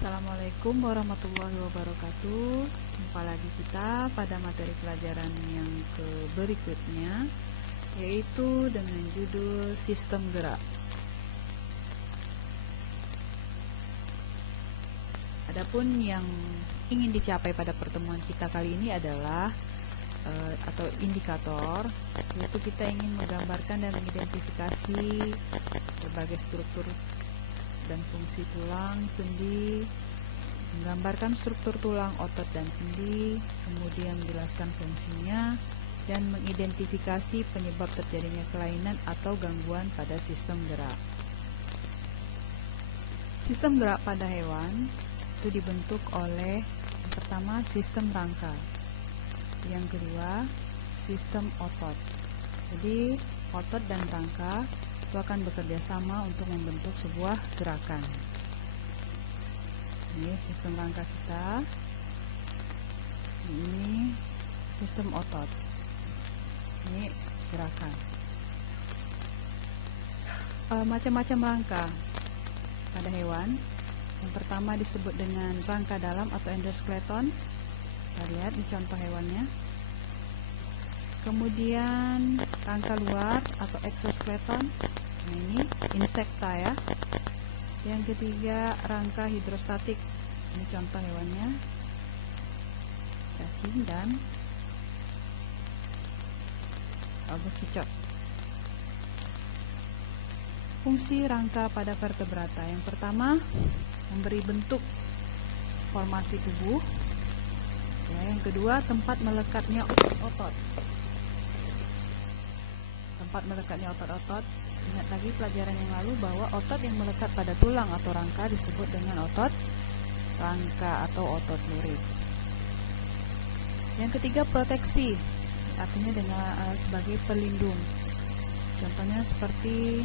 Assalamualaikum warahmatullahi wabarakatuh. Jumpa lagi kita pada materi pelajaran yang berikutnya, yaitu dengan judul sistem gerak. Adapun yang ingin dicapai pada pertemuan kita kali ini adalah atau indikator, yaitu kita ingin menggambarkan dan mengidentifikasi berbagai struktur dan fungsi tulang, sendi, menggambarkan struktur tulang, otot, dan sendi, kemudian menjelaskan fungsinya, dan mengidentifikasi penyebab terjadinya kelainan atau gangguan pada sistem gerak. Sistem gerak pada hewan itu dibentuk oleh yang pertama sistem rangka, yang kedua sistem otot. Jadi otot dan rangka itu akan bekerja sama untuk membentuk sebuah gerakan. Ini sistem rangka kita, ini sistem otot, ini gerakan. Macam-macam rangka pada hewan. Yang pertama disebut dengan rangka dalam atau endoskeleton. Kita lihat di contoh hewannya. Kemudian rangka luar atau exoskeleton. Nah, ini insekta ya. Yang ketiga rangka hidrostatik. Ini contoh hewannya, cacing dan bekicot. Fungsi rangka pada vertebrata. Yang pertama memberi bentuk formasi tubuh. Ya, yang kedua tempat melekatnya otot. Tempat melekatnya otot-otot. Ingat lagi pelajaran yang lalu bahwa otot yang melekat pada tulang atau rangka disebut dengan otot rangka atau otot lurik. Yang ketiga proteksi, artinya dengan sebagai pelindung. Contohnya seperti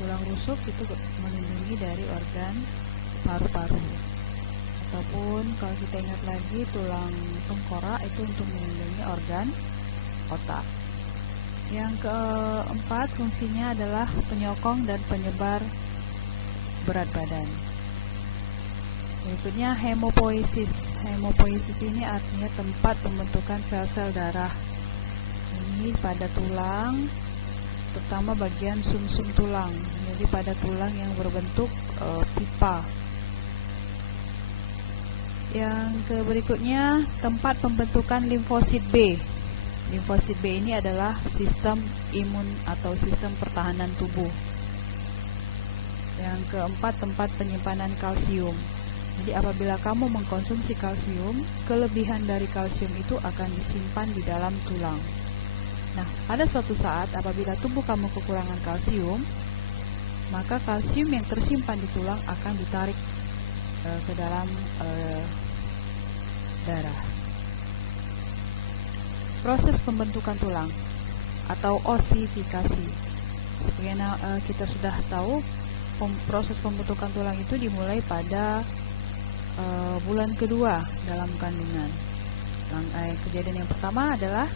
tulang rusuk itu melindungi dari organ paru-paru. Ataupun kalau kita ingat lagi tulang tengkorak itu untuk melindungi organ otak. Yang keempat fungsinya adalah penyokong dan penyebar berat badan. Berikutnya hemopoiesis. Hemopoiesis ini artinya tempat pembentukan sel-sel darah. Ini pada tulang, terutama bagian sumsum tulang. Jadi pada tulang yang berbentuk pipa. Yang berikutnya tempat pembentukan limfosit B. Limfosit B ini adalah sistem imun atau sistem pertahanan tubuh. Yang keempat tempat penyimpanan kalsium. Jadi apabila kamu mengkonsumsi kalsium, kelebihan dari kalsium itu akan disimpan di dalam tulang. Nah, pada suatu saat apabila tubuh kamu kekurangan kalsium, maka kalsium yang tersimpan di tulang akan ditarik ke dalam darah. Proses pembentukan tulang atau osifikasi. Sebagaimana kita sudah tahu, proses pembentukan tulang itu dimulai pada bulan kedua dalam kandungan. Kejadian yang pertama adalah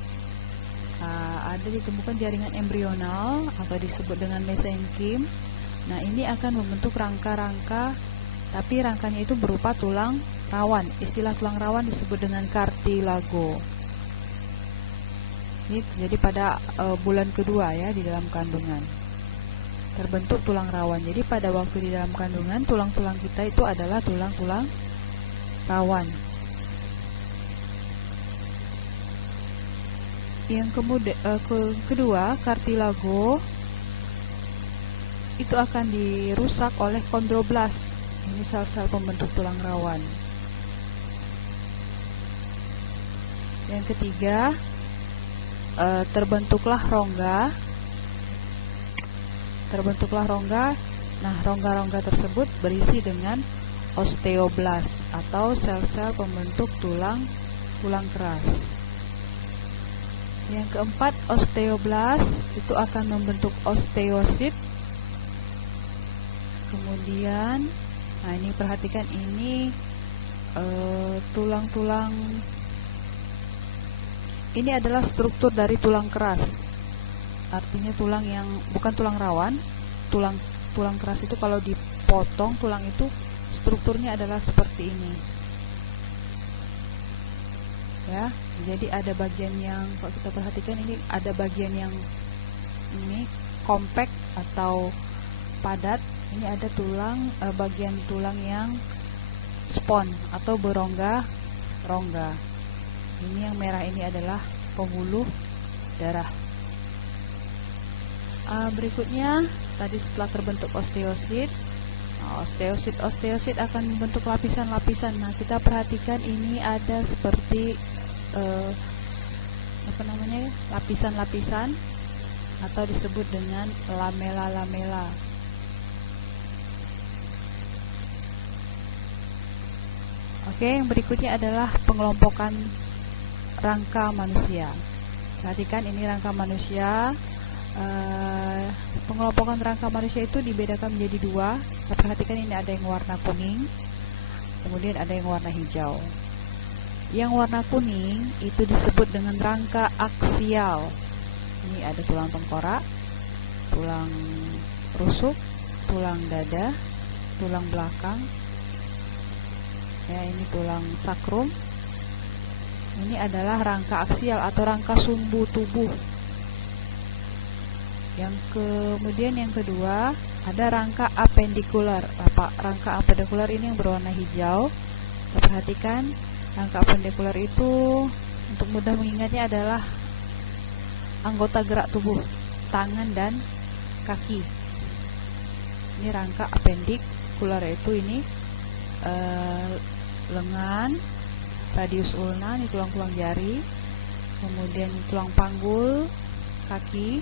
ada ditemukan jaringan embrional atau disebut dengan mesenkim. Nah, ini akan membentuk rangka-rangka, tapi rangkanya itu berupa tulang rawan. Istilah tulang rawan disebut dengan kartilago. Ini terjadi pada bulan kedua ya di dalam kandungan. Terbentuk tulang rawan. Jadi pada waktu di dalam kandungan tulang-tulang kita itu adalah tulang-tulang rawan. Yang kedua, kartilago itu akan dirusak oleh kondroblas. Ini sel-sel pembentuk tulang rawan. Yang ketiga, terbentuklah rongga. Nah, rongga-rongga tersebut berisi dengan osteoblas atau sel-sel pembentuk tulang keras. Yang keempat, osteoblas itu akan membentuk osteosit. Kemudian, nah ini perhatikan ini tulang-tulang. Ini adalah struktur dari tulang keras. Artinya tulang yang bukan tulang rawan. Tulang keras itu kalau potong tulang itu strukturnya adalah seperti ini ya. Jadi ada bagian yang, kalau kita perhatikan ini ada bagian yang ini compact atau padat, ini ada tulang bagian tulang yang spon atau berongga-rongga. Ini yang merah ini adalah pembuluh darah. Berikutnya tadi setelah terbentuk osteosit, osteosit akan membentuk lapisan-lapisan. Nah, kita perhatikan ini ada seperti lapisan-lapisan atau disebut dengan lamela-lamela. Oke, yang berikutnya adalah pengelompokan rangka manusia. Perhatikan ini rangka manusia. Pengelompokan rangka manusia itu dibedakan menjadi dua. Kita perhatikan ini ada yang warna kuning, kemudian ada yang warna hijau. Yang warna kuning itu disebut dengan rangka aksial. Ini ada tulang tengkorak, tulang rusuk, tulang dada, tulang belakang. Ya, ini tulang sakrum. Ini adalah rangka aksial atau rangka sumbu tubuh. Kemudian yang kedua ada rangka apendikular. Rangka apendikular ini yang berwarna hijau. Kita perhatikan rangka apendikular itu untuk mudah mengingatnya adalah anggota gerak tubuh, tangan dan kaki. Ini rangka apendikular, yaitu ini lengan, radius ulna, ini tulang-tulang jari, kemudian tulang panggul, kaki,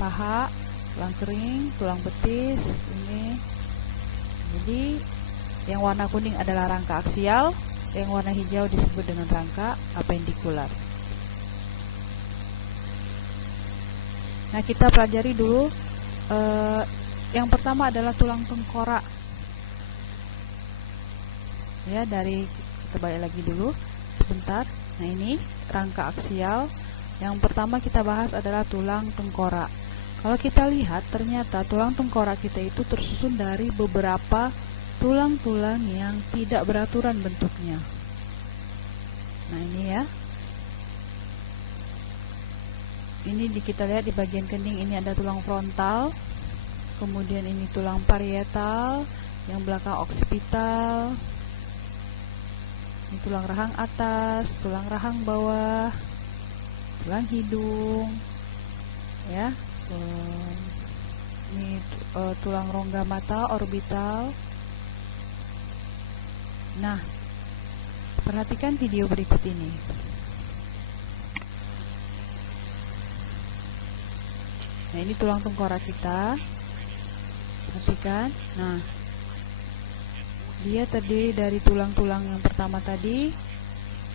paha, tulang kering, tulang betis. Ini jadi yang warna kuning adalah rangka aksial, yang warna hijau disebut dengan rangka apendikular. Nah, kita pelajari dulu. Yang pertama adalah tulang tengkorak. Ya, kita balik lagi dulu sebentar. Nah, ini rangka aksial. Yang pertama kita bahas adalah tulang tengkorak. Kalau kita lihat, ternyata tulang tengkorak kita itu tersusun dari beberapa tulang-tulang yang tidak beraturan bentuknya. Nah, ini ya. Ini kita lihat di bagian kening, ini ada tulang frontal. Kemudian ini tulang parietal, yang belakang oksipital. Ini tulang rahang atas, tulang rahang bawah, tulang hidung, ya. Ini tulang rongga mata, orbital. Nah, perhatikan video berikut ini. Nah, ini tulang tengkorak kita. Perhatikan. Nah, dia terdiri dari tulang-tulang yang pertama tadi.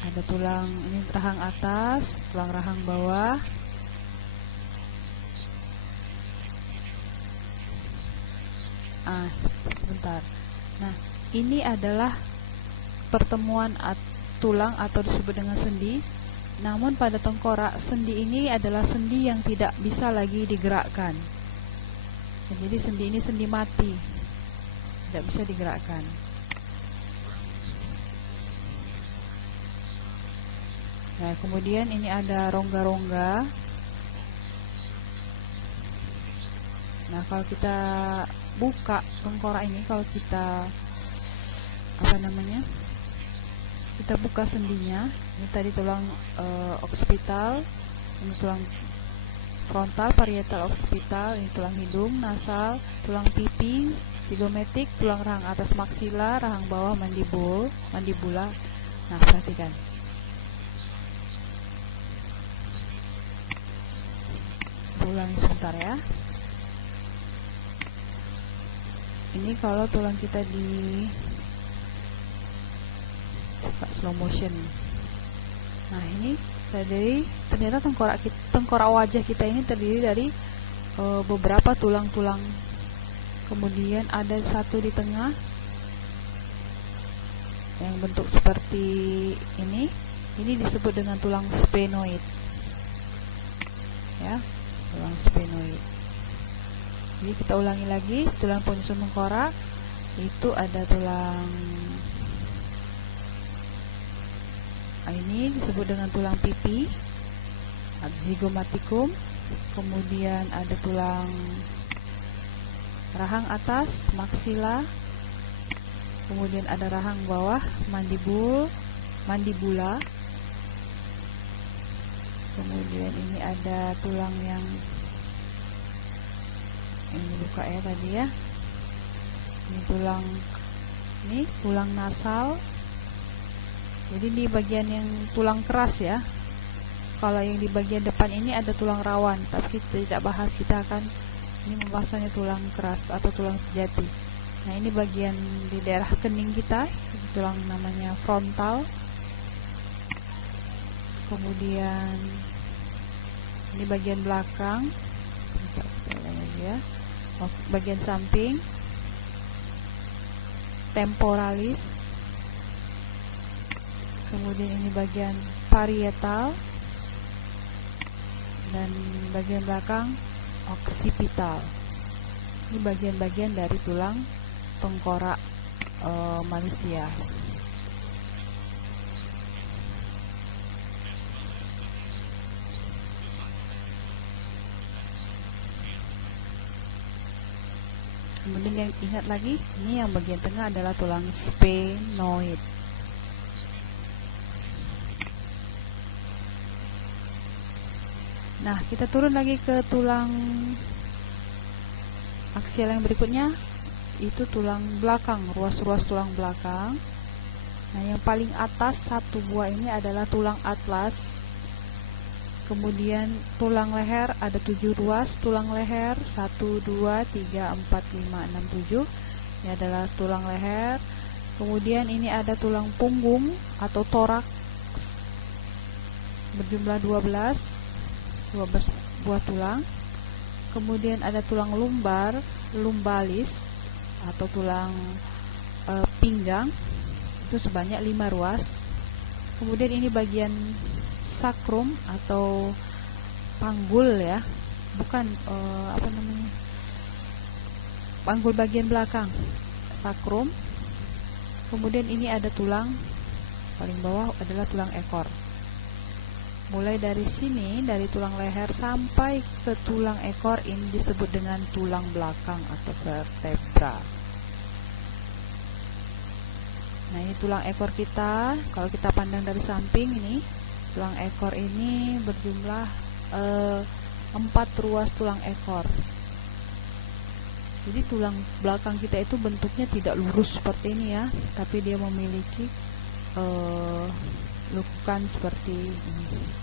Ada tulang ini rahang atas, tulang rahang bawah. Sebentar. Nah, ini adalah pertemuan tulang atau disebut dengan sendi. Namun pada tengkorak, sendi ini adalah sendi yang tidak bisa lagi digerakkan. Jadi sendi ini sendi mati, tidak bisa digerakkan. Nah, kemudian ini ada rongga-rongga. Nah, kalau kita buka tengkorak ini, kalau kita kita buka sendinya. Ini tadi tulang oksipital, ini tulang frontal, parietal, oksipital, ini tulang hidung, nasal, tulang pipi, zigomatik, tulang rahang atas maksila, rahang bawah mandibula. Nah, perhatikan. Ulangi sebentar ya. Ini kalau tulang kita di slow motion. Nah, ini ternyata tengkorak wajah kita ini terdiri dari beberapa tulang-tulang. Kemudian ada satu di tengah yang bentuk seperti ini. Ini disebut dengan tulang sphenoid. Ya, tulang sphenoid. Jadi kita ulangi lagi, tulang penyusun tengkorak. itu ada tulang ini disebut dengan tulang pipi, zygomatikum. Kemudian ada tulang rahang atas, maksila. Kemudian ada rahang bawah, mandibula. Kemudian ini ada tulang yang ini buka ya tadi ya. Ini tulang nasal. Jadi di bagian yang tulang keras ya. Kalau yang di bagian depan ini ada tulang rawan, tapi kita tidak bahas, kita akan ini membahasnya tulang keras atau tulang sejati. Nah, ini bagian di daerah kening kita, tulang namanya frontal. Kemudian ini bagian belakang, ya, bagian samping, temporalis. Kemudian ini bagian parietal, dan bagian belakang occipital. Ini bagian-bagian dari tulang tengkorak manusia. Kemudian yang ingat lagi, ini yang bagian tengah adalah tulang sphenoid. Nah, kita turun lagi ke tulang aksial yang berikutnya, itu tulang belakang, ruas-ruas tulang belakang. Nah, yang paling atas satu buah ini adalah tulang atlas. Kemudian tulang leher ada 7 ruas tulang leher, 1, 2, 3, 4, 5, 6, 7. Ini adalah tulang leher. Kemudian ini ada tulang punggung atau toraks berjumlah 12 buah tulang. Kemudian ada tulang lumbar, lumbalis atau tulang pinggang, itu sebanyak 5 ruas. Kemudian ini bagian sakrum atau panggul ya, bukan panggul bagian belakang, sakrum. Kemudian ini ada tulang paling bawah adalah tulang ekor. Mulai dari sini, dari tulang leher sampai ke tulang ekor, ini disebut dengan tulang belakang atau vertebra. Nah, ini tulang ekor kita. Kalau kita pandang dari samping, ini tulang ekor ini berjumlah 4 ruas tulang ekor. Jadi tulang belakang kita itu bentuknya tidak lurus seperti ini ya, tapi dia memiliki lekukan seperti ini.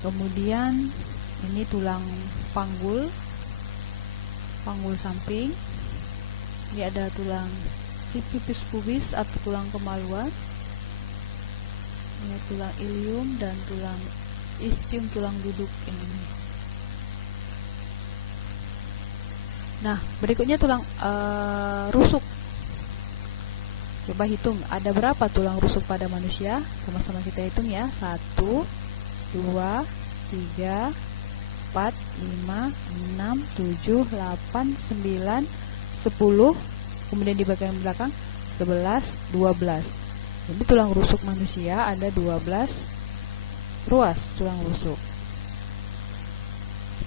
Kemudian ini tulang panggul samping. Ini ada tulang sipipis pubis atau tulang kemaluan. Ini tulang ilium dan tulang ischium, tulang duduk ini. Nah, berikutnya tulang rusuk. Coba hitung, ada berapa tulang rusuk pada manusia? Sama-sama kita hitung ya. 1, 2, 3, 4, 5, 6, 7, 8, 9, 10. Kemudian di bagian belakang 11, 12. Jadi tulang rusuk manusia ada 12 ruas tulang rusuk.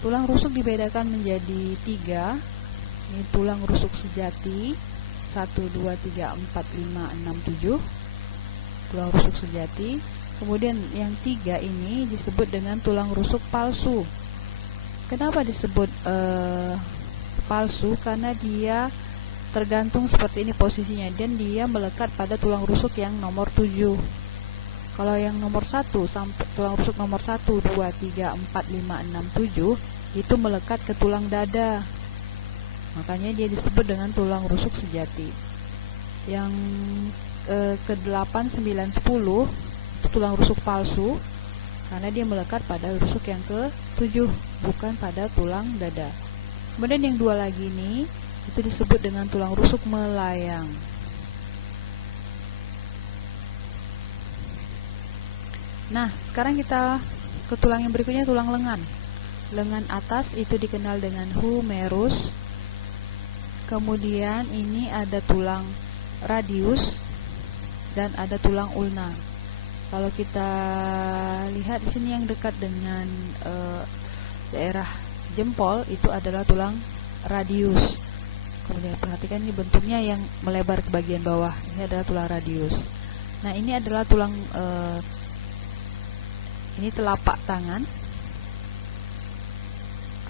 Tulang rusuk dibedakan menjadi 3. Ini tulang rusuk sejati 1, 2, 3, 4, 5, 6, 7. Tulang rusuk sejati. Kemudian yang 3 ini disebut dengan tulang rusuk palsu. Kenapa disebut palsu? Karena dia tergantung seperti ini posisinya, dan dia melekat pada tulang rusuk yang nomor 7. Kalau yang nomor 1 sampai tulang rusuk nomor 1, 2, 3, 4, 5, 6, 7 itu melekat ke tulang dada. Makanya dia disebut dengan tulang rusuk sejati. Yang ke-8, 9, 10 itu tulang rusuk palsu, karena dia melekat pada rusuk yang ke-7, bukan pada tulang dada. Kemudian yang 2 lagi ini itu disebut dengan tulang rusuk melayang. Nah, sekarang kita ke tulang yang berikutnya, tulang lengan. lengan atas itu dikenal dengan humerus. Kemudian ini ada tulang radius dan ada tulang ulna. Kalau kita lihat di sini yang dekat dengan daerah jempol itu adalah tulang radius. Kemudian perhatikan ini bentuknya yang melebar ke bagian bawah. Ini adalah tulang radius. Nah, ini adalah tulang ini telapak tangan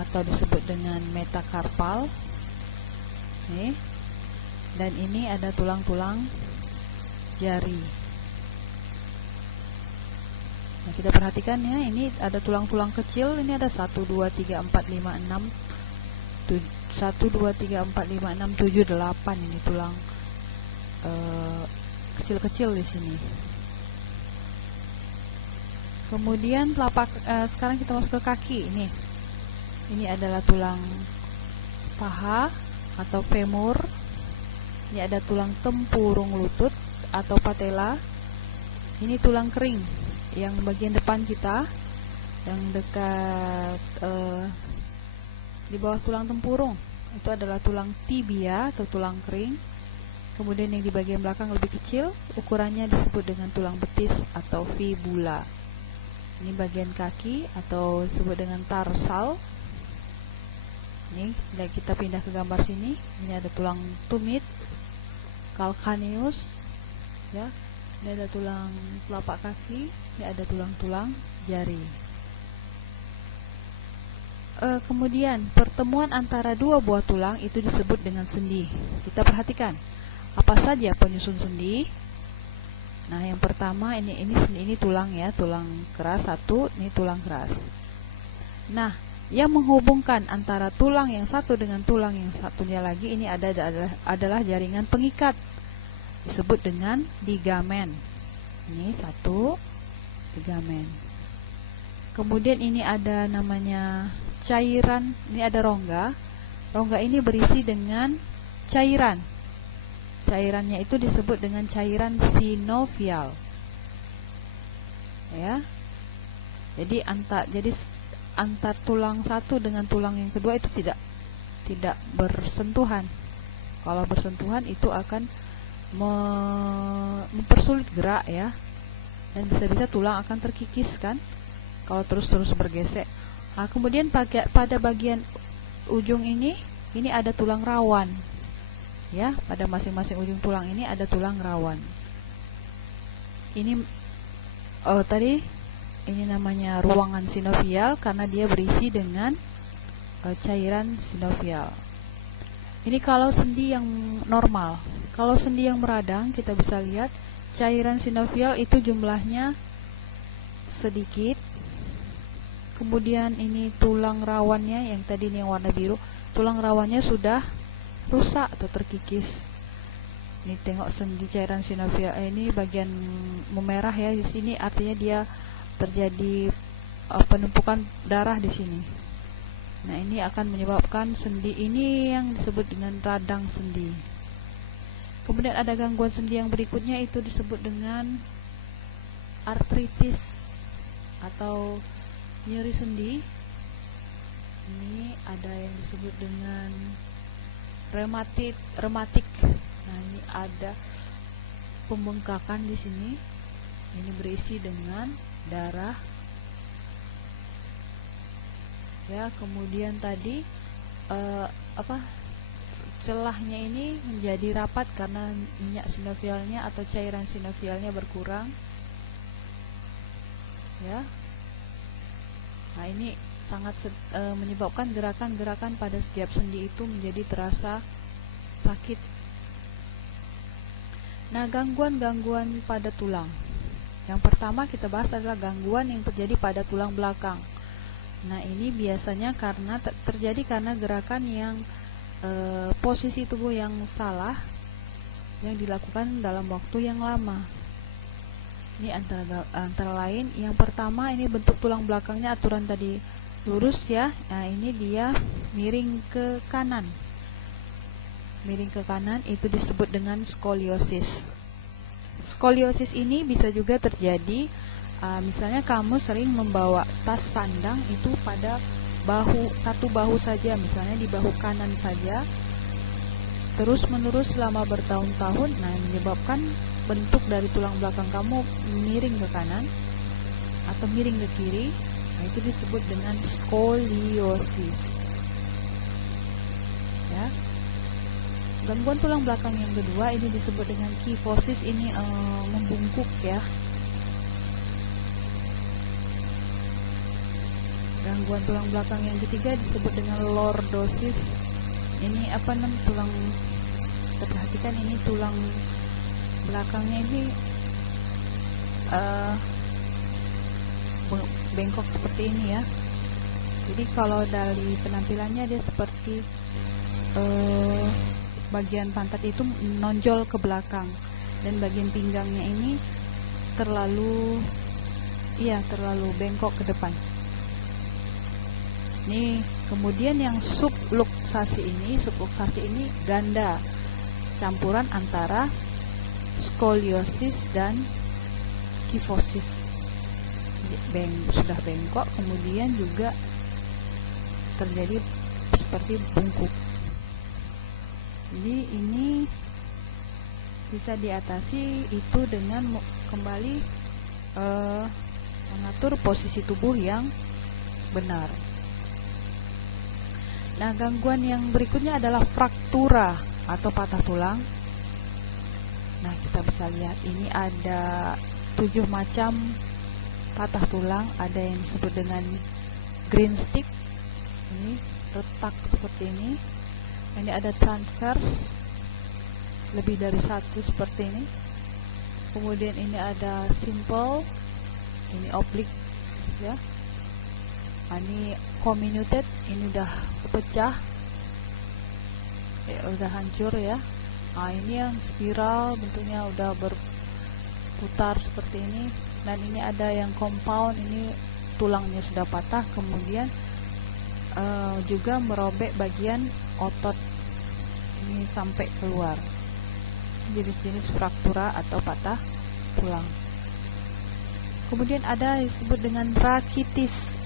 atau disebut dengan metakarpal. Nih. Dan ini ada tulang-tulang jari. Nah, kita perhatikan ya, ini ada tulang-tulang kecil, ini ada 1 2 3 4 5 6 1 2 3 4 5 6 7 8 ini tulang kecil-kecil di sini. Kemudian telapak sekarang kita masuk ke kaki ini. Ini adalah tulang paha atau femur. Ini ada tulang tempurung lutut atau patella. Ini tulang kering yang bagian depan kita, yang dekat di bawah tulang tempurung. Itu adalah tulang tibia atau tulang kering. Kemudian yang di bagian belakang lebih kecil, ukurannya disebut dengan tulang betis atau fibula. Ini bagian kaki atau disebut dengan tarsal. Ini kita pindah ke gambar sini. Ini ada tulang tumit, calcaneus, ya. Ini ada tulang telapak kaki. Ini ada tulang-tulang jari. Kemudian pertemuan antara dua buah tulang itu disebut dengan sendi. Kita perhatikan apa saja penyusun sendi. Nah, yang pertama ini tulang ya, tulang keras satu, ini tulang keras. Nah, yang menghubungkan antara tulang yang satu dengan tulang yang satunya lagi ini adalah jaringan pengikat, disebut dengan ligamen. Ini satu ligamen. Kemudian ini ada namanya cairan, ini ada rongga. Rongga ini berisi dengan cairan. Cairannya itu disebut dengan cairan sinovial. Ya. Jadi antar tulang satu dengan tulang yang kedua itu tidak bersentuhan. Kalau bersentuhan itu akan mempersulit gerak ya, dan bisa-bisa tulang akan terkikis kan kalau terus-terus bergesek. Nah, kemudian pada bagian ujung ini ada tulang rawan ya, pada masing-masing ujung tulang ini ada tulang rawan. Ini ini namanya ruangan sinovial karena dia berisi dengan cairan sinovial. Ini kalau sendi yang normal. Kalau sendi yang meradang, kita bisa lihat cairan sinovial itu jumlahnya sedikit. Kemudian ini tulang rawannya yang tadi ini yang warna biru, tulang rawannya sudah rusak atau terkikis. Ini tengok sendi cairan sinovial ini bagian memerah ya di sini, artinya dia terjadi penumpukan darah di sini. Nah, ini akan menyebabkan sendi ini yang disebut dengan radang sendi. Kemudian ada gangguan sendi yang berikutnya itu disebut dengan artritis atau nyeri sendi. Ini ada yang disebut dengan rematik. Nah, ini ada pembengkakan di sini. Ini berisi dengan darah. Ya, kemudian tadi celahnya ini menjadi rapat karena minyak sinovialnya atau cairan sinovialnya berkurang. Ya. Nah, ini sangat menyebabkan gerakan-gerakan pada setiap sendi itu menjadi terasa sakit. Nah, gangguan-gangguan pada tulang. Yang pertama kita bahas adalah gangguan yang terjadi pada tulang belakang. Nah, ini biasanya terjadi karena gerakan yang posisi tubuh yang salah yang dilakukan dalam waktu yang lama. Ini antara lain, yang pertama ini bentuk tulang belakangnya aturan tadi lurus ya. Nah, ini dia miring ke kanan. Miring ke kanan itu disebut dengan skoliosis. Skoliosis ini bisa juga terjadi misalnya kamu sering membawa tas sandang itu pada satu bahu saja, misalnya di bahu kanan saja, terus menerus selama bertahun-tahun, nah menyebabkan bentuk dari tulang belakang kamu miring ke kanan atau miring ke kiri, nah itu disebut dengan skoliosis. Ya. Gangguan tulang belakang yang kedua ini disebut dengan kifosis, ini membungkuk ya. Gangguan tulang belakang yang ketiga disebut dengan lordosis. Ini tulang, kita perhatikan ini tulang belakangnya ini bengkok seperti ini ya. Jadi kalau dari penampilannya dia seperti bagian pantat itu menonjol ke belakang, dan bagian pinggangnya ini terlalu bengkok ke depan. Nih, kemudian yang subluksasi ini ganda, campuran antara skoliosis dan kifosis. Sudah bengkok, kemudian juga terjadi seperti bungkuk. Jadi ini bisa diatasi itu dengan kembali mengatur posisi tubuh yang benar. Nah, gangguan yang berikutnya adalah fraktura atau patah tulang. Nah, kita bisa lihat ini ada 7 macam patah tulang. Ada yang disebut dengan green stick, ini retak seperti ini. Ini ada transverse, lebih dari satu seperti ini. Kemudian ini ada simple, ini oblique ya. Ini comminuted, ini udah pecah, udah hancur ya. Nah, ini yang spiral, bentuknya udah berputar seperti ini. Dan ini ada yang compound, ini tulangnya sudah patah, kemudian juga merobek bagian otot ini sampai keluar. Jadi jenis fraktura atau patah tulang. Kemudian ada yang disebut dengan rakitis.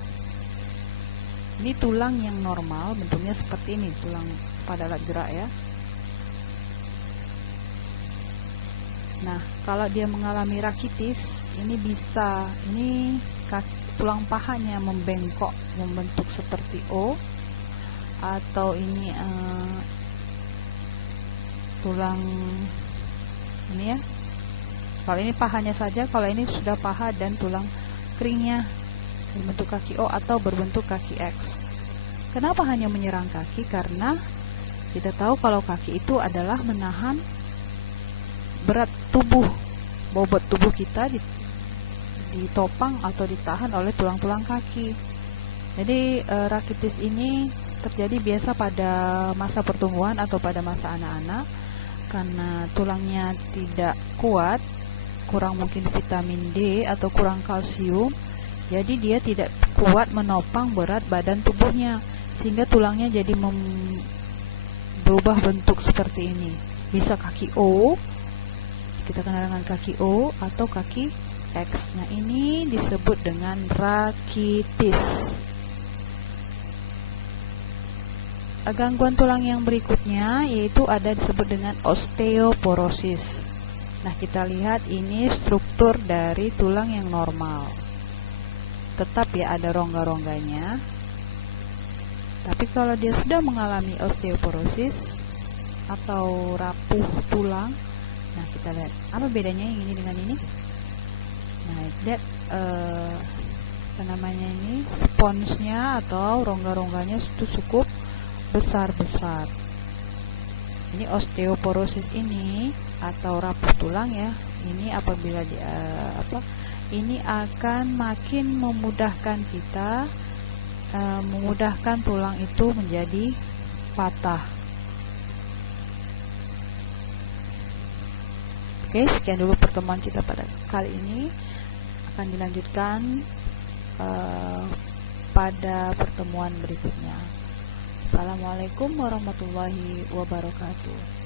Ini tulang yang normal, bentuknya seperti ini, tulang pada alat gerak ya. Nah, kalau dia mengalami rakitis, ini tulang pahanya membengkok, membentuk seperti O, atau ini tulang ini ya. Kalau ini pahanya saja, kalau ini sudah paha dan tulang keringnya berbentuk kaki O atau berbentuk kaki X. Kenapa hanya menyerang kaki? Karena kita tahu kalau kaki itu adalah menahan berat tubuh, bobot tubuh kita ditopang atau ditahan oleh tulang-tulang kaki. Jadi rakitis ini terjadi biasa pada masa pertumbuhan atau pada masa anak-anak, karena tulangnya tidak kuat, kurang mungkin vitamin D atau kurang kalsium. Jadi dia tidak kuat menopang berat badan tubuhnya, sehingga tulangnya jadi berubah bentuk seperti ini. Bisa kaki O, kita kenal dengan kaki O, atau kaki X. Nah, ini disebut dengan rakitis. Gangguan tulang yang berikutnya yaitu ada disebut dengan osteoporosis. Nah, kita lihat ini struktur dari tulang yang normal. Tetap ya ada rongga-rongganya. Tapi kalau dia sudah mengalami osteoporosis atau rapuh tulang, nah kita lihat apa bedanya yang ini dengan ini. Nah, lihat ini sponsnya atau rongga-rongganya itu cukup besar-besar. Ini osteoporosis ini atau rapuh tulang ya. Ini apabila ini akan makin memudahkan kita, memudahkan tulang itu menjadi patah. Oke, sekian dulu pertemuan kita pada kali ini. Akan dilanjutkan pada pertemuan berikutnya. Assalamualaikum warahmatullahi wabarakatuh.